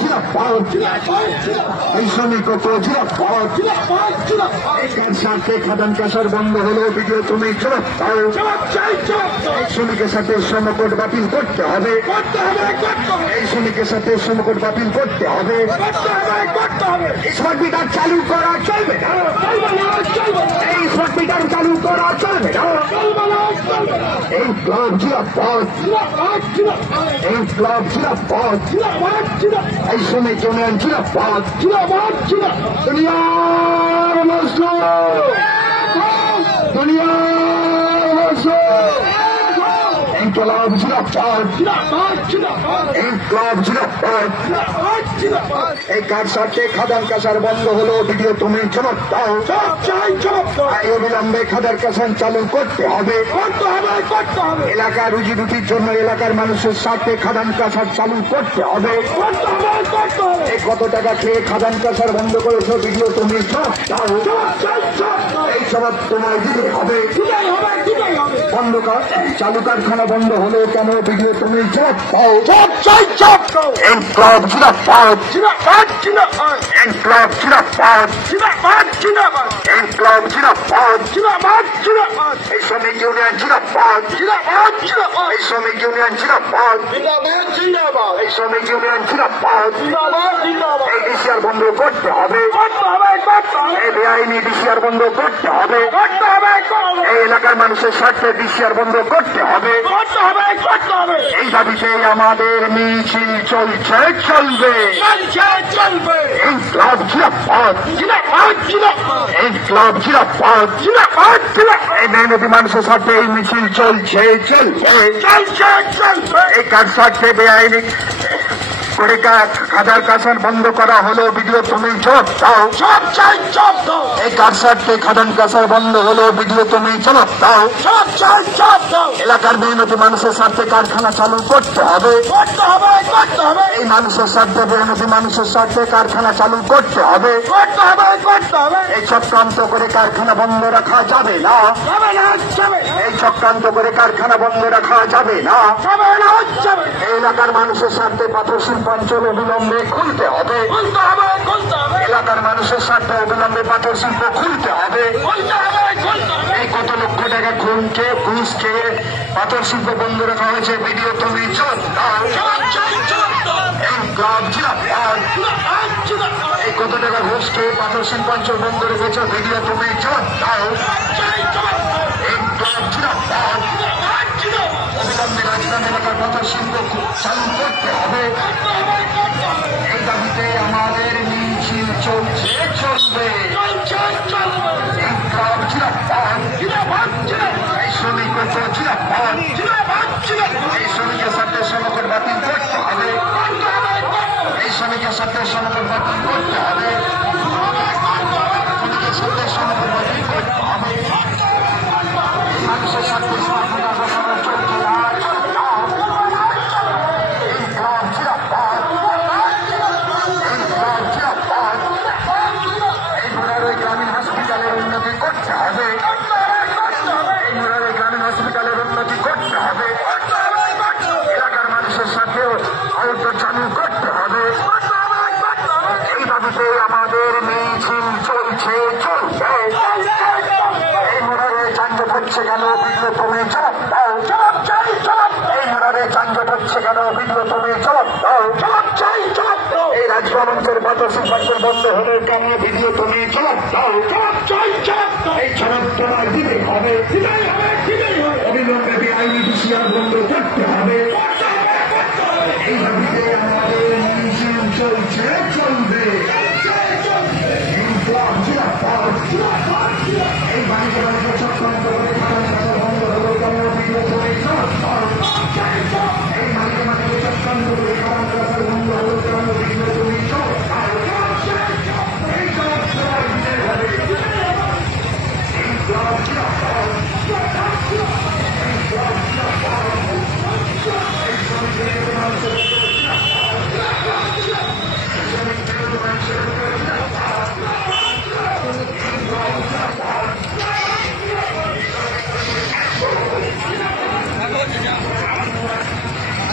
জিরাফত, এই শ্রমিকত জিরাফত, এর সাথে খাদান কাসার বন্ধ হলো ভিডিও তুমি এই শ্রমিকের সাথে শ্রমকোট বাতিল করতে হবে, এই শ্রমিকের সাথে শ্রমকোট বাতিল করতে হবে, স্মার্ট মিটার চালু করা চলবে না, এই স্মার্ট মিটার চালু করা চলবে না, এই ক্লাব জিরাফত, এই ক্লাব জিরাফত, এই শ্রমিক ইউনিয়ন জিরাফত, দুনিয়ার মজলুম, দুনিয়ার মজলুম, ইনকলাব জিরাফত, ইনকলাব জিরাফত, এই কার সাথে খাদান কাসার বন্ধ হলো ভিডিও তুমি জবাব দাও, এই অবিলম্বে খাদার কাসান চালু করতে হবে, এলাকার রুজি রুটির জন্য এলাকার মানুষের সাথে খাদান কাসার চালু করতে হবে, এই কত টাকা খেয়ে খাদান কাসার বন্ধ করেছো ভিডিও তুমি জবাব দাও, এই জবাব তোমায় দিতে হবে, বন্ধ কর চালু কারখানা বন্ধ হলো কেন ভিডিও তুমি জবাব দাও, ইনকলাব জিরাফত, ইনকলাব জিরাফত, ইনকলাব জিরাফত, এই শ্রমিক ইউনিয়ন জিরাফত, এই শ্রমিক ইউনিয়ন জিরাফত, এই শ্রমিক ইউনিয়ন জিরাফত, এই ডিসিআর বন্ধ করতে হবে, এই বেআইনি ডিসিআর বন্ধ করতে হবে, এই এলাকার মানুষের স্বার্থে ডিসিআর বন্ধ করতে হবে, এই দাবিতে আমাদের মিছিল চলছে চলবে, ইনকলাব জিরাফত, ইনকলাব জিরাফত, এই মেহনতি মানুষের সাথে এই মিছিল চলছে চলবে, এই কার সাথে বেআইনি করে খাদার কাসান বন্ধ করা হলো ভিডিও তুমি জবাব দাও, এই কার সাথে খাদান কাসার বন্ধ হলো ভিডিও তুমি জবাব দাও, এলাকার মেহনতি মানুষের সাথে কারখানা চালু করতে হবে, এই মানুষের সাথে মেহনতি মানুষের সাথে কারখানা চালু করতে হবে, এই চক্রান্ত করে কারখানা বন্ধ রাখা যাবে না, এই চক্রান্ত করে কারখানা বন্ধ রাখা যাবে না, এই এলাকার মানুষের সাথে পাথর শিল্পাঞ্চল অবিলম্বে খুলতে হবে, এলাকার মানুষের সাথে অবিলম্বে পাথর শিল্প খুলতে হবে, এই কত লক্ষ টাকা খুন খেয়ে ঘুষ খেয়ে পাথর শিল্প বন্ধ রাখা হয়েছে ভিডিও তুমি জবাব দাও, ইনকলাব জিরাফত, এই কত টাকা ঘুষ খেয়ে পাথর শিল্পাঞ্চল বন্ধ রেখেছে ভিডিও তুমি জবাব দাও, ইনকলাব জিরাফত, অবিলম্বে রাজধানী এলাকার পাথর শিল্প চালু করতে হবে, এই দাবিতে আমাদের মিছিল চলছে চলবে, ইনকলাব জিরাফত, এই শ্রমিক জিরাফত, এই শ্রমিকের সাথে শ্রমকোট বাতিল করতে হবে, এই শ্রমিকের সাথে শ্রমকোট বাতিল করতে হবে, শ্রমিকের সাথে শ্রমকোট বাতিল করতে হবে, মানুষের সাথে স্বাধীনতা ঘোষণা চলছে আজ, ইনকলাব জিরাফত, ইনকলাব জিরাফত, এই মুরারই গ্রামীণ হসপিটালের উন্নতি করতে হবে, এই মুরারই গ্রামীণ হসপিটালের উন্নতি করতে হবে, এলাকার মানুষের সাথে আয়োজন চালু করতে হবে, এই দাবিতে আমাদের মিছিল চলছে চলবে, এই মুরারে যানজট হচ্ছে কেন ভিডিও তুমি জবাব দাও, এই মুরারে যানজট হচ্ছে কেন ভিডিও তুমি জবাব দাও, এই রাজভবনের পাথর শিল্পাঞ্চল বন্ধ হলে কেন ভিডিও তুমি জবাব দাও, এই জবাব তোমার দিতে হবে, অবিলম্বে বেআইনি ডিসিআর বন্ধ করতে হবে, এই দাবিতে আমাদের মিছিল চলছে চলবে, ইনকলাব জিরাফত, এই বাণিজ্য বাণিজ্য চক্রান্ত করে খাদান কাসা বন্ধ হলো কেন ভিডিও তুমি জবাব দাও, এই বাণিজ্য বাণিজ্য চক্রান্ত করে খাদান কাসা বন্ধ হলো কেন ভিডিও তুমি জবাব দাও, এই জবাব তোমার দিতে হবে, ইনকলাব জিরাফত, ইনকলাব জিরাফত, এই শ্রমিক মানুষের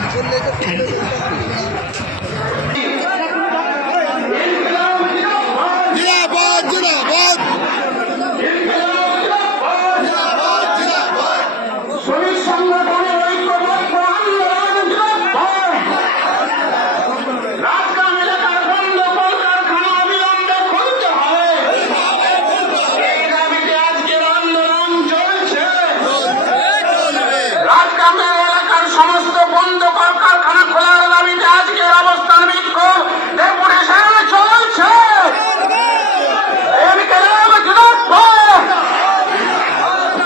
চললে সংগঠনের ঐক্যবদ্ধ আন্দোলন রাজগ্রাম এলাকার বন্ধ কলকারখানা অবিলম্বে খুলতে হবে। এই দাবিতে আজকের আন্দোলন চলছে। রাজগ্রাম এলাকার সমস্ত বন্ধ কলকারখানা খোলার দাবিতে আজকের অবস্থান বিক্ষোভ ডেপুটেশন চলছে।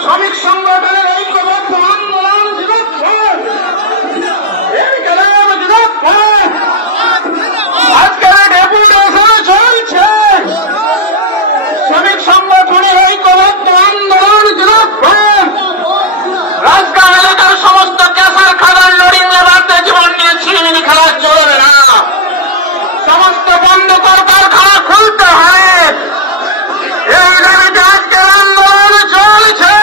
শ্রমিক সংগঠনের ঐক্যবদ্ধ আন্দোলন আজকের ডেপুটেশন চলছে। শ্রমিক সংগঠনের ঐক্যবদ্ধ আন্দোলন রাজগ্রাম এলাকার সমস্ত ক্যাসার খাদার লোডিং লেবারদের জীবন নিয়ে ছিনিমিনি খেলা চলবে না। সমস্ত বন্ধ কলকারখানা খুলতে হবে। এই দাবিতে আজকের আন্দোলন চলছে।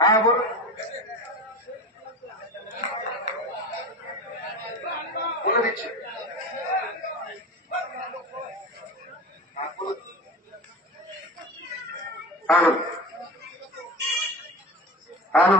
হ্যাঁ বলুন, বলে দিচ্ছি। Hello hello